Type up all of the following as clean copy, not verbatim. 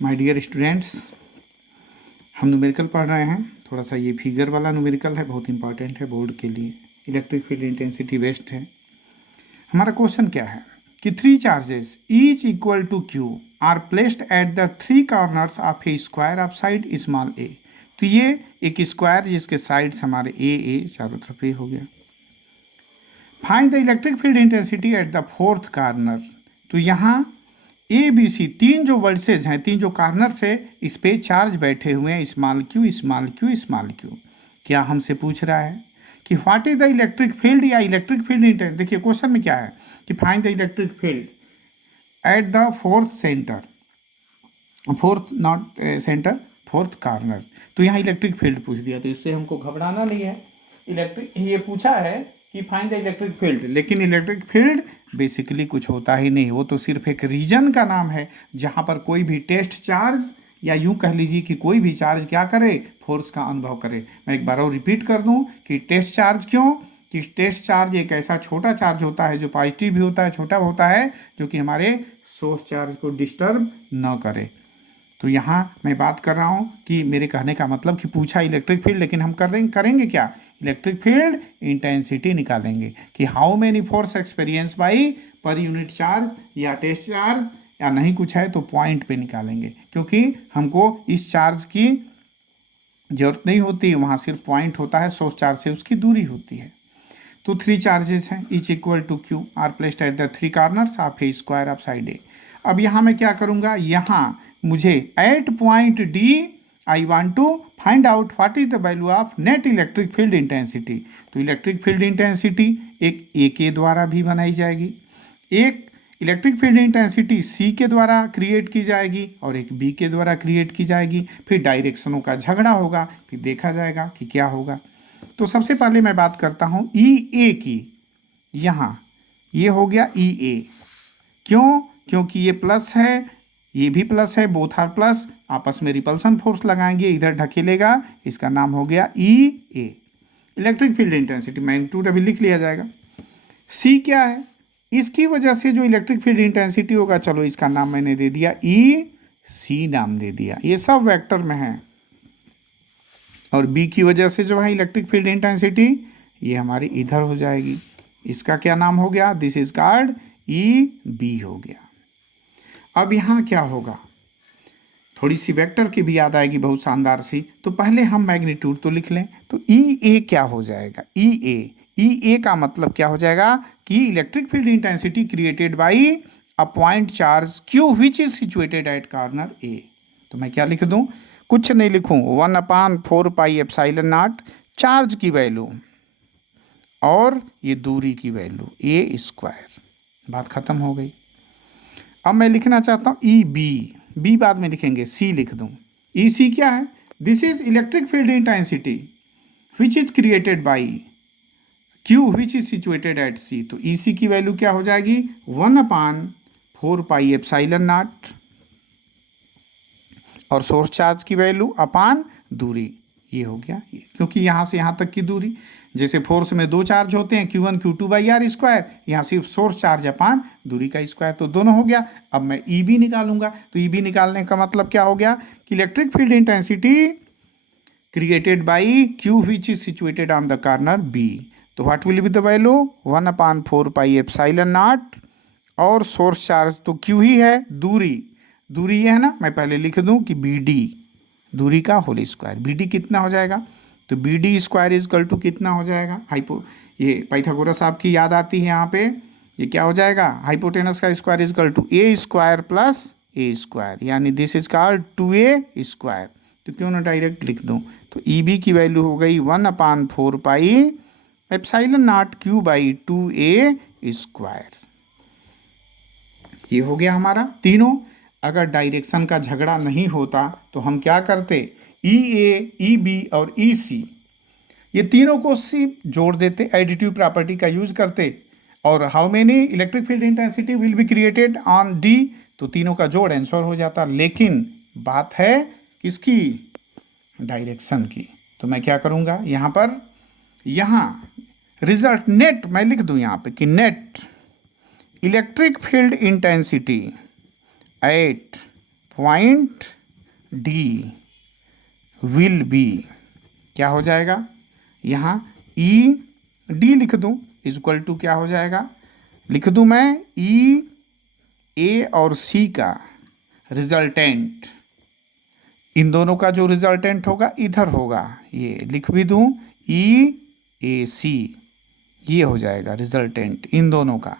My dear students, हम numerical पढ़ रहे हैं। थोड़ा सा ये फिगर वाला न्यूमेरिकल है, बहुत इंपॉर्टेंट है बोर्ड के लिए। इलेक्ट्रिक फील्ड इंटेंसिटी बेस्ड है। हमारा क्वेश्चन क्या है कि 3 charges each equal to Q are placed at the 3 corners of a square of side small a. तो ये एक स्क्वायर जिसके साइड्स हमारे ए चारों तरफ ए हो गया। Find the electric field intensity eight the 4th corner. तो यहाँ ए बी सी 3 जो वर्सेज हैं, 3 जो कॉर्नर्स है, इस पे चार्ज बैठे हुए हैं small Q small Q small Q. क्या हमसे पूछ रहा है कि what is the electric field या इलेक्ट्रिक फील्ड इंटेंसिटी। देखिए क्वेश्चन में क्या है कि find the electric field at the 4th centre, 4th corner. तो यहाँ इलेक्ट्रिक फील्ड पूछ दिया, तो इससे हमको घबराना नहीं है। इलेक्ट्रिक ये पूछा है कि फाइंड द इलेक्ट्रिक फील्ड, लेकिन इलेक्ट्रिक फील्ड बेसिकली कुछ होता ही नहीं, वो तो सिर्फ एक रीजन का नाम है जहाँ पर कोई भी टेस्ट चार्ज या यूं कह लीजिए कि कोई भी चार्ज क्या करे, फोर्स का अनुभव करे। मैं एक बार और रिपीट कर दूं कि टेस्ट चार्ज क्यों, कि टेस्ट चार्ज एक ऐसा छोटा चार्ज होता है जो पॉजिटिव भी होता है, छोटा होता है, जो कि हमारे सोर्स चार्ज को डिस्टर्ब न करे। तो यहाँ मैं बात कर रहा हूँ कि मेरे कहने का मतलब कि पूछा इलेक्ट्रिक फील्ड, लेकिन हम करेंगे क्या, इलेक्ट्रिक फील्ड इंटेंसिटी निकालेंगे कि how many force experience by per unit charge या टेस्ट चार्ज, या नहीं कुछ है तो पॉइंट पे निकालेंगे, क्योंकि हमको इस चार्ज की जरूरत नहीं होती, वहाँ सिर्फ पॉइंट होता है, सोर्स चार्ज से उसकी दूरी होती है। तो 3 चार्जेस हैं each equal to Q are placed at the 3 corners of a square of side a. अब यहाँ मैं क्या करूँगा, यहाँ मुझे at point D I want to find out what is the value of net electric field intensity. तो electric field intensity एक A के द्वारा भी बनाई जाएगी, एक इलेक्ट्रिक फील्ड इंटेंसिटी सी के द्वारा क्रिएट की जाएगी और एक बी के द्वारा क्रिएट की जाएगी। फिर डायरेक्शनों का झगड़ा होगा, फिर देखा जाएगा कि क्या होगा। तो सबसे पहले मैं बात करता हूँ ई ए की। यहाँ ये हो गया ई ए, क्यों, क्योंकि ये प्लस है, ये भी प्लस है, बोथ आर प्लस, आपस में रिपल्सन फोर्स लगाएंगे, इधर ढकेलेगा, इसका नाम हो गया ई ए। इलेक्ट्रिक फील्ड इंटेंसिटी मैग्नीट्यूड अभी लिख लिया जाएगा। सी क्या है, इसकी वजह से जो इलेक्ट्रिक फील्ड इंटेंसिटी होगा, चलो इसका नाम मैंने दे दिया ई सी, नाम दे दिया, ये सब वेक्टर में है। और बी की वजह से जो है इलेक्ट्रिक फील्ड इंटेंसिटी, ये हमारी इधर हो जाएगी, इसका क्या नाम हो गया, this is called E B हो गया। अब यहाँ क्या होगा, थोड़ी सी वेक्टर की भी याद आएगी, बहुत शानदार सी। तो पहले हम मैग्नीट्यूड तो लिख लें, तो ई ए क्या हो जाएगा, ई ए का मतलब क्या हो जाएगा कि electric field intensity created by a point charge Q which is situated at corner A. तो मैं क्या लिख दूं, कुछ नहीं लिखूं, 1/4 पाई एप्सिलॉन नॉट चार्ज की वैल्यू और ये दूरी की वैल्यू ए स्क्वायर। बात खत्म हो गई। अब मैं लिखना चाहता हूँ ई बी बाद में लिखेंगे, सी लिख दूँ। ई सी क्या है, this is electric field intensity which is created by Q which is situated at C. तो ई सी की वैल्यू क्या हो जाएगी, 1/4 पाई एप्सिलॉन नॉट और सोर्स चार्ज की वैल्यू अपान दूरी, ये हो गया ये, क्योंकि यहाँ से यहाँ तक की दूरी, जैसे फोर्स में 2 चार्ज होते हैं Q1 Q2 by are square, यहाँ सिर्फ सोर्स चार्ज अपान दूरी का स्क्वायर, तो दोनों हो गया। अब मैं ई बी निकालूंगा, तो ई बी निकालने का मतलब क्या हो गया कि electric field intensity created by Q which is situated on the corner B. तो what will be the value, 1/4 pi epsilon naught और सोर्स चार्ज तो क्यू ही है, दूरी ये है ना, मैं पहले लिख दूं कि बी डी, दूरी का होल स्क्वायर। बी डी कितना हो जाएगा, तो B D square equal to कितना हो जाएगा, ये पाइथागोरस आपकी याद आती है यहाँ पे, ये क्या हो जाएगा, हाइपोटेनस का square equal to a square plus a square, यानी this is called 2a square. तो क्यों ना डायरेक्ट लिख दूँ, तो ई बी की वैल्यू हो गई 1/4 pi epsilon not Q by 2a square. ये हो गया हमारा तीनों। अगर डायरेक्शन का झगड़ा नहीं होता तो हम क्या करते, ई ए, ई बी और ई सी ये तीनों को सिर्फ जोड़ देते, एडिटिव प्रॉपर्टी का यूज करते, और how many electric field intensity will be created on D, तो तीनों का जोड़ आंसर हो जाता। लेकिन बात है किसकी, डायरेक्शन की। तो मैं क्या करूँगा, यहाँ पर यहाँ रिजल्ट नेट मैं लिख दूँ यहाँ पे कि net electric field intensity at point D will be, क्या हो जाएगा, यहाँ ई डी लिख दूँ इक्वल टू क्या हो जाएगा, लिख दूँ मैं ई ए और सी का रिजल्टेंट, इन दोनों का जो रिजल्टेंट होगा इधर होगा, ये लिख भी दूँ ई ए सी, ये हो जाएगा रिजल्टेंट इन दोनों का,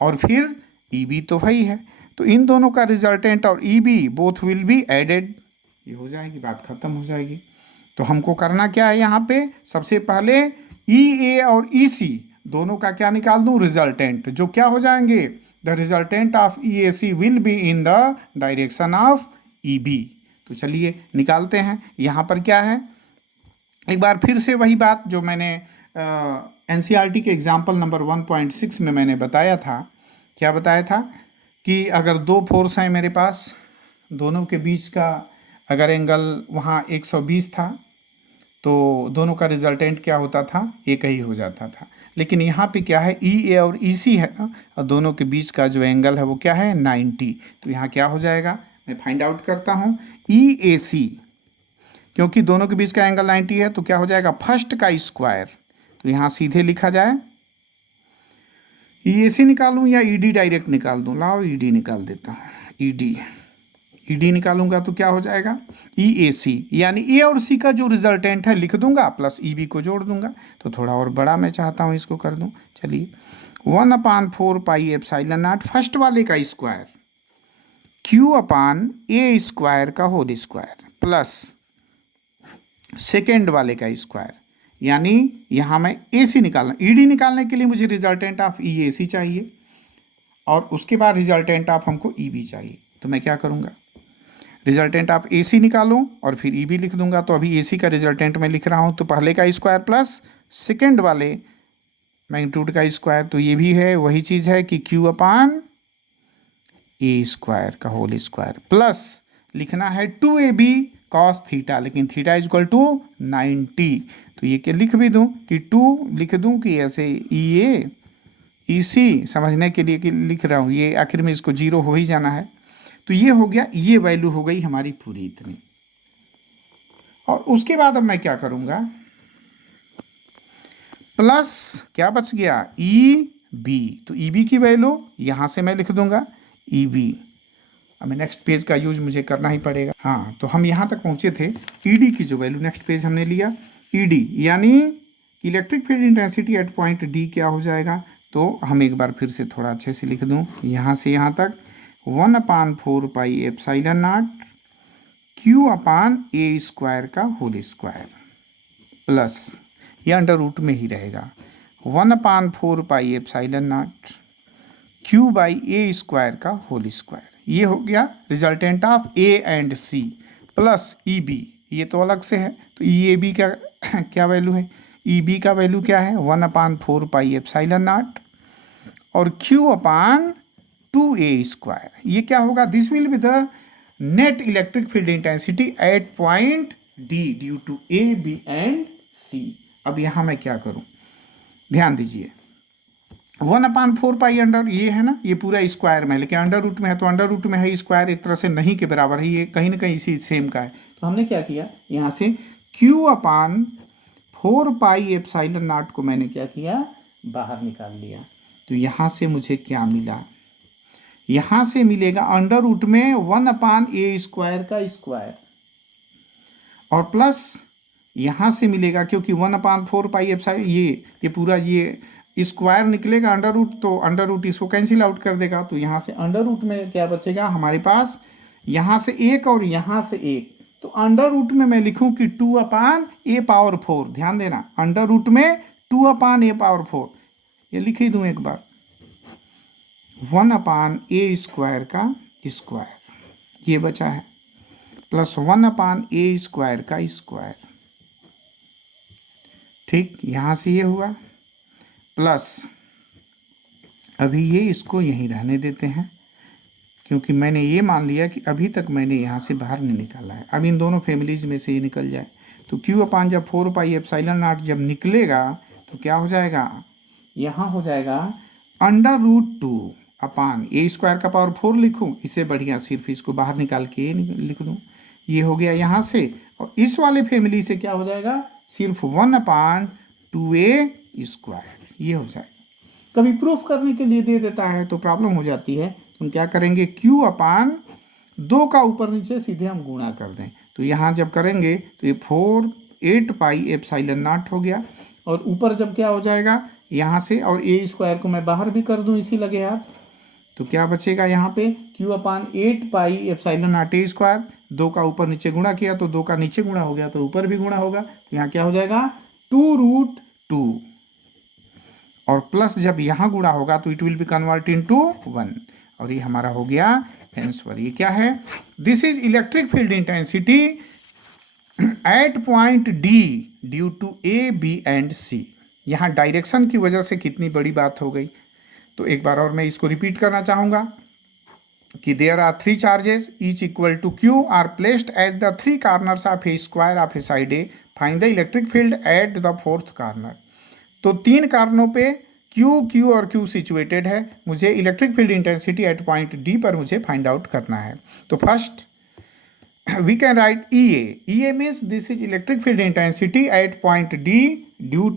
और फिर ई बी तो वही है, तो इन दोनों का रिजल्टेंट और E B both will be added, ये हो जाएगी, बात खत्म हो जाएगी। तो हमको करना क्या है यहाँ पे, सबसे पहले ई ए और ई सी दोनों का क्या निकाल दूँ, रिजल्टेंट, जो क्या हो जाएंगे, the resultant of E A C will be in the direction of E B. तो चलिए निकालते हैं। यहाँ पर क्या है, एक बार फिर से वही बात जो मैंने एनसीईआरटी के एग्जाम्पल नंबर 1.6 में मैंने बताया था, क्या बताया था कि अगर दो फोर्स हैं मेरे पास, दोनों के बीच का अगर एंगल वहाँ 120 था तो दोनों का रिजल्टेंट क्या होता था, एक ही हो जाता था। लेकिन यहाँ पे क्या है, ई ए और ई सी है ना, और दोनों के बीच का जो एंगल है वो क्या है 90। तो यहाँ क्या हो जाएगा, मैं फाइंड आउट करता हूँ, ई ए सी, क्योंकि दोनों के बीच का एंगल 90 है तो क्या हो जाएगा, फर्स्ट का स्क्वायर। तो यहाँ सीधे लिखा जाए, ई ए सी निकालूँ या ई डी डायरेक्ट निकाल दूँ, लाओ ई डी निकाल देता हूँ, ई डी निकालूंगा तो क्या हो जाएगा, ई ए सी, यानी ए और सी का जो रिजल्टेंट है लिख दूंगा प्लस ई बी को जोड़ दूंगा। तो थोड़ा और बड़ा मैं चाहता हूँ, इसको कर दूं, चलिए 1/4 पाई एप्सिलॉन नॉट फर्स्ट वाले का square Q upon A square का होल स्क्वायर प्लस सेकेंड वाले का स्क्वायर, यानी यहाँ मैं ए सी निकालना, ई डी निकालने के लिए मुझे रिजल्टेंट ऑफ ई ए सी चाहिए और उसके बाद रिजल्टेंट ऑफ हमको ई बी चाहिए। तो मैं क्या करूँगा, रिजल्टेंट आप ए सी निकालो और फिर ई बी लिख दूंगा। तो अभी ए सी का रिजल्टेंट मैं लिख रहा हूँ, तो पहले का स्क्वायर प्लस सेकेंड वाले मैग्नीट्यूड का स्क्वायर, तो ये भी है वही चीज़ है कि क्यू अपान ए स्क्वायर का होल स्क्वायर प्लस लिखना है 2ab कॉस थीटा, लेकिन थीटा इज इक्वल टू 90। तो ये क्या लिख भी दूँ कि 2 लिख दूँ कि ऐसे ई ए ई सी समझने के लिए कि लिख रहा हूँ, ये आखिर में इसको 0 हो ही जाना है। तो ये हो गया, ये वैल्यू हो गई हमारी पूरी इतनी। और उसके बाद अब मैं क्या करूँगा, प्लस क्या बच गया, ई बी। तो ई बी की वैल्यू यहाँ से मैं लिख दूंगा ई बी। अब नेक्स्ट पेज का यूज मुझे करना ही पड़ेगा। हाँ, तो हम यहाँ तक पहुँचे थे, ई डी की जो वैल्यू, नेक्स्ट पेज हमने लिया ई डी, यानी electric field intensity at point D क्या हो जाएगा। तो हम एक बार फिर से थोड़ा अच्छे से लिख दूँ, यहाँ से यहाँ तक 1/4 pi epsilon not Q upon A square का होल स्क्वायर प्लस, ये अंडर रूट में ही रहेगा, 1/4 pi epsilon not Q by A square का होल स्क्वायर। ये हो गया resultant of A and C plus E B, ये तो अलग से है। तो ई ए बी का क्या वैल्यू है, ई बी का वैल्यू क्या है 1/4 पाई एप्सिलॉन नॉट और क्यू अपान 2a स्क्वायर। ये क्या होगा, this will be the net electric field intensity at point D due to A B and C. अब यहाँ मैं क्या करूँ, ध्यान दीजिए, 1/4 पाई अंडर ये है ना, ये पूरा स्क्वायर में, लेकिन अंडर रूट में है तो अंडर रूट में है, स्क्वायर एक तरह से नहीं के बराबर है, ये कहीं ना कहीं इसी सेम का है। तो हमने क्या किया, यहाँ से Q/4 पाई एप्सिलॉन नॉट को मैंने क्या किया, बाहर निकाल लिया। तो यहाँ से मुझे क्या मिला, यहाँ से मिलेगा अंडर रूट में 1/a स्क्वायर का स्क्वायर और प्लस यहाँ से मिलेगा, क्योंकि 1/4 पाई एप्सिलॉन ये पूरा ये स्क्वायर निकलेगा अंडर रूट, तो अंडर रूट इसको कैंसिल आउट कर देगा। तो यहाँ से अंडर रूट में क्या बचेगा हमारे पास, यहाँ से 1 और यहाँ से 1, तो अंडर रूट में मैं लिखूँ कि 2/a⁴। ध्यान देना, अंडर रूट में 2/a⁴, ये लिख ही दूँ एक बार, 1/a स्क्वायर का स्क्वायर ये बचा है प्लस 1/a स्क्वायर का स्क्वायर। ठीक, यहाँ से ये हुआ प्लस, अभी ये इसको यहीं रहने देते हैं, क्योंकि मैंने ये मान लिया कि अभी तक मैंने यहाँ से बाहर नहीं निकाला है। अब इन दोनों फैमिलीज में से ये निकल जाए तो Q/4 पाई एप्सिलॉन नॉट जब निकलेगा तो क्या हो जाएगा, यहाँ हो जाएगा under root 2 upon A square का पावर 4 लिखूँ, इससे बढ़िया सिर्फ इसको बाहर निकाल के ए लिख दूँ। ये हो गया यहाँ से, और इस वाले फैमिली से क्या हो जाएगा, सिर्फ 1/2a स्क्वायर, ये हो जाएगा। कभी प्रूफ करने के लिए दे देता है तो प्रॉब्लम हो जाती है, हम क्या करेंगे, q/2 का ऊपर नीचे सीधे हम गुणा कर दें, तो यहाँ जब करेंगे तो ये 8 पाई एप्सिलॉन नॉट हो गया, और ऊपर जब क्या हो जाएगा यहाँ से, और ए स्क्वायर को मैं बाहर भी कर दूँ इसी लगे हाथ, तो क्या बचेगा यहाँ पे q/8 pi epsilon not a square, 2 का ऊपर नीचे गुणा किया तो 2 का नीचे गुणा हो गया तो ऊपर भी गुणा होगा, तो यहाँ क्या हो जाएगा 2√2, और प्लस जब यहाँ गुणा होगा तो it will be convert into 1, और ये हमारा हो गया आंसर। ये क्या है, this is electric field intensity at point D due to A B and C. यहाँ डायरेक्शन की वजह से कितनी बड़ी बात हो गई, तो एक बार और मैं इसको रिपीट करना चाहूँगा कि there are 3 charges each equal to Q are placed at the 3 corners of a square of a side A, find the electric field at the 4th corner. तो 3 कार्नों पे क्यू और क्यू सिचुएटेड है, मुझे electric field intensity at point D पर मुझे find out करना है। तो first we can write EA means this is electric field intensity at point D due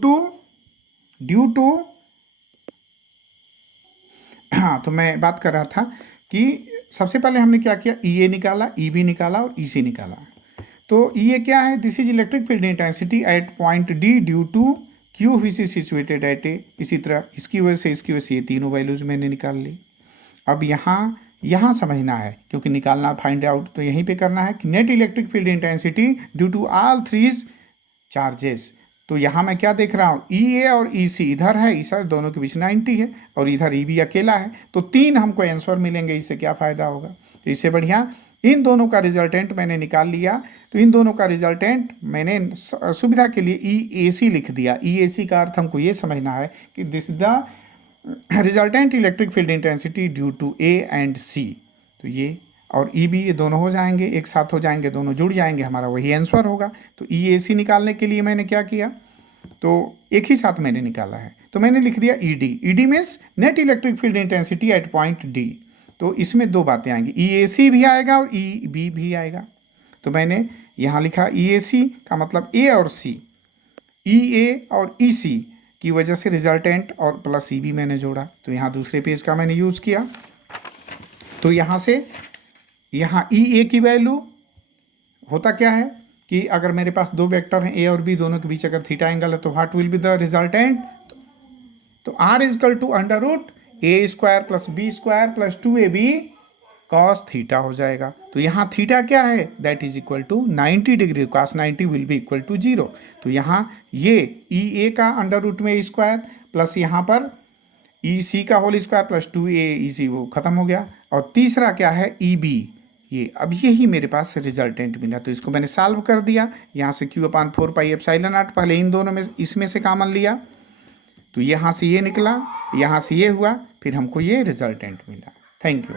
to हाँ, तो मैं बात कर रहा था कि सबसे पहले हमने क्या किया, EA निकाला, EB निकाला और EC निकाला। तो EA क्या है, this is electric field intensity at point D due to Q which is situated at A. इसी तरह इसकी वजह से ये तीनों वैल्यूज मैंने निकाल ली। अब यहाँ समझना है, क्योंकि निकालना फाइंड आउट तो यहीं पे करना है कि net electric field intensity due to all 3 charges. तो यहाँ मैं क्या देख रहा हूँ, EA और EC इधर है, इस दोनों के बीच 90 है, और इधर EB अकेला है, तो 3 हमको आंसर मिलेंगे। इससे क्या फ़ायदा होगा, तो इससे बढ़िया इन दोनों का रिजल्टेंट मैंने निकाल लिया। तो इन दोनों का रिजल्टेंट मैंने सुविधा के लिए EAC लिख दिया। EAC का अर्थ हमको ये समझना है कि this is the resultant electric field intensity due to A and C। तो ये और EB ये दोनों हो जाएंगे, एक साथ हो जाएंगे, दोनों जुड़ जाएंगे, हमारा वही आंसर होगा। तो EAC निकालने के लिए मैंने क्या किया, तो एक ही साथ मैंने निकाला है, तो मैंने लिख दिया ED means net electric field intensity at point D। तो इसमें 2 बातें आएंगी, EAC भी आएगा और EB भी आएगा। तो मैंने यहाँ लिखा EAC का मतलब A और C, EA और EC की वजह से रिजल्टेंट और प्लस EB मैंने जोड़ा। तो यहाँ दूसरे पेज का मैंने यूज़ किया। तो यहाँ से यहाँ EA की वैल्यू होता क्या है कि अगर मेरे पास 2 वेक्टर हैं A और B, दोनों के बीच अगर थीटा एंगल है तो what will be the resultant, तो R equal to √A square plus B square plus 2AB cos theta हो जाएगा। तो यहाँ थीटा क्या है, that is equal to 90 degree, cos 90 will be equal to 0। तो यहाँ ये EA का अंडर रूट में स्क्वायर प्लस यहाँ पर EC का whole square plus 2A EC वो खत्म हो गया। और तीसरा क्या है EB, ये अब यही मेरे पास रिजल्टेंट मिला। तो इसको मैंने सॉल्व कर दिया, यहाँ से q/4 पाई एप्सिलॉन नॉट, पहले इन दोनों में इसमें से कॉमन लिया, तो यहाँ से ये निकला, यहाँ से ये हुआ, फिर हमको ये रिजल्टेंट मिला। Thank you.